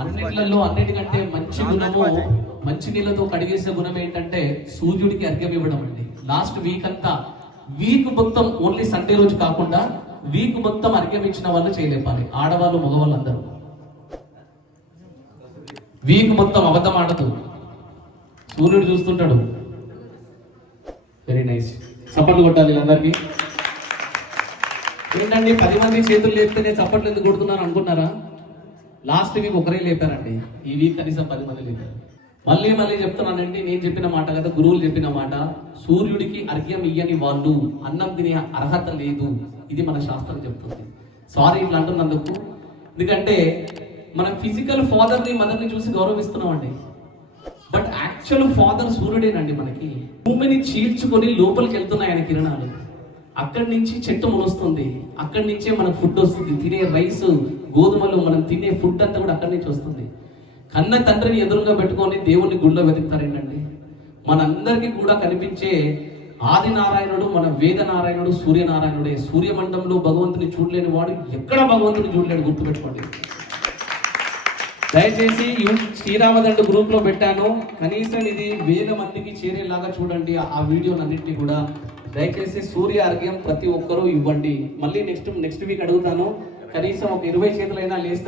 అన్నిట్లలో అన్నిటికంటే మంచి గుణము, మంచి నీళ్ళతో కడిగేసే గుణం ఏంటంటే సూర్యుడికి అర్ఘ్యం ఇవ్వడం అండి. లాస్ట్ వీక్ అంతా, వీక్ మొత్తం, ఓన్లీ సండే రోజు కాకుండా వీక్ మొత్తం అర్ఘ్యం ఇచ్చిన వాళ్ళు చేయలేపాలి, ఆడవాళ్ళు మగవాళ్ళు అందరూ. వీక్ మొత్తం అబద్ధం ఆడదు, సూర్యుడు చూస్తుంటాడు. వెరీ నైస్, చప్పట్లు కొట్టాలి అందరికి. ఏంటండి 10 మంది చేతులు లేపితేనే చప్పట్లు ఎందుకు కొడుతున్నాను అనుకున్నారా? లాస్ట్ వీక్ ఒకరే లేపారండి, ఈ వీక్ కనీసం 10 మంది లేపారు. మళ్ళీ చెప్తున్నానండి, నేను చెప్పిన మాట కదా, గురువులు చెప్పిన మాట. సూర్యుడికి అర్ఘ్యం ఇయ్యని వాళ్ళు అన్నం తినే అర్హత లేదు, ఇది మన శాస్త్రం చెప్తుంది. సారీ ఇట్లా అంటున్నందుకు, ఎందుకంటే మన ఫిజికల్ ఫాదర్ని మదర్ని చూసి గౌరవిస్తున్నామండి, బట్ యాక్చువల్ ఫాదర్ సూర్యుడేనండి. మనకి భూమిని చీల్చుకొని లోపలికి వెళ్తున్నాయి ఆయన కిరణాలు, అక్కడి నుంచి చెట్టు మొలుస్తుంది, అక్కడి నుంచే మనకు ఫుడ్ వస్తుంది. తినే రైస్, గోధుమలు, మనం తినే ఫుడ్ అంతా కూడా అక్కడి నుంచి వస్తుంది. కన్న తండ్రిని ఎదురుగా పెట్టుకొని దేవుణ్ణి గుళ్ళో వెతుకుతారేంటండి? మనందరికీ కూడా కనిపించే ఆది నారాయణుడు, మన వేద నారాయణుడు సూర్యనారాయణుడే. సూర్యమండలంలో భగవంతుని చూడలేని వాడు ఎక్కడ భగవంతుని చూడలేడు, గుర్తుపెట్టుకోండి. దయచేసి శ్రీరామదండు గ్రూప్ లో పెట్టాను, కనీసం ఇది 1000 మందికి చేరేలాగా చూడండి ఆ వీడియోని అన్నింటినీ కూడా. దయచేసి సూర్య అర్ఘ్యం ప్రతి ఒక్కరూ ఇవ్వండి. మళ్ళీ నెక్స్ట్ వీక్ అడుగుతాను, కనీసం ఒక 20 చేతులైనా లేస్తే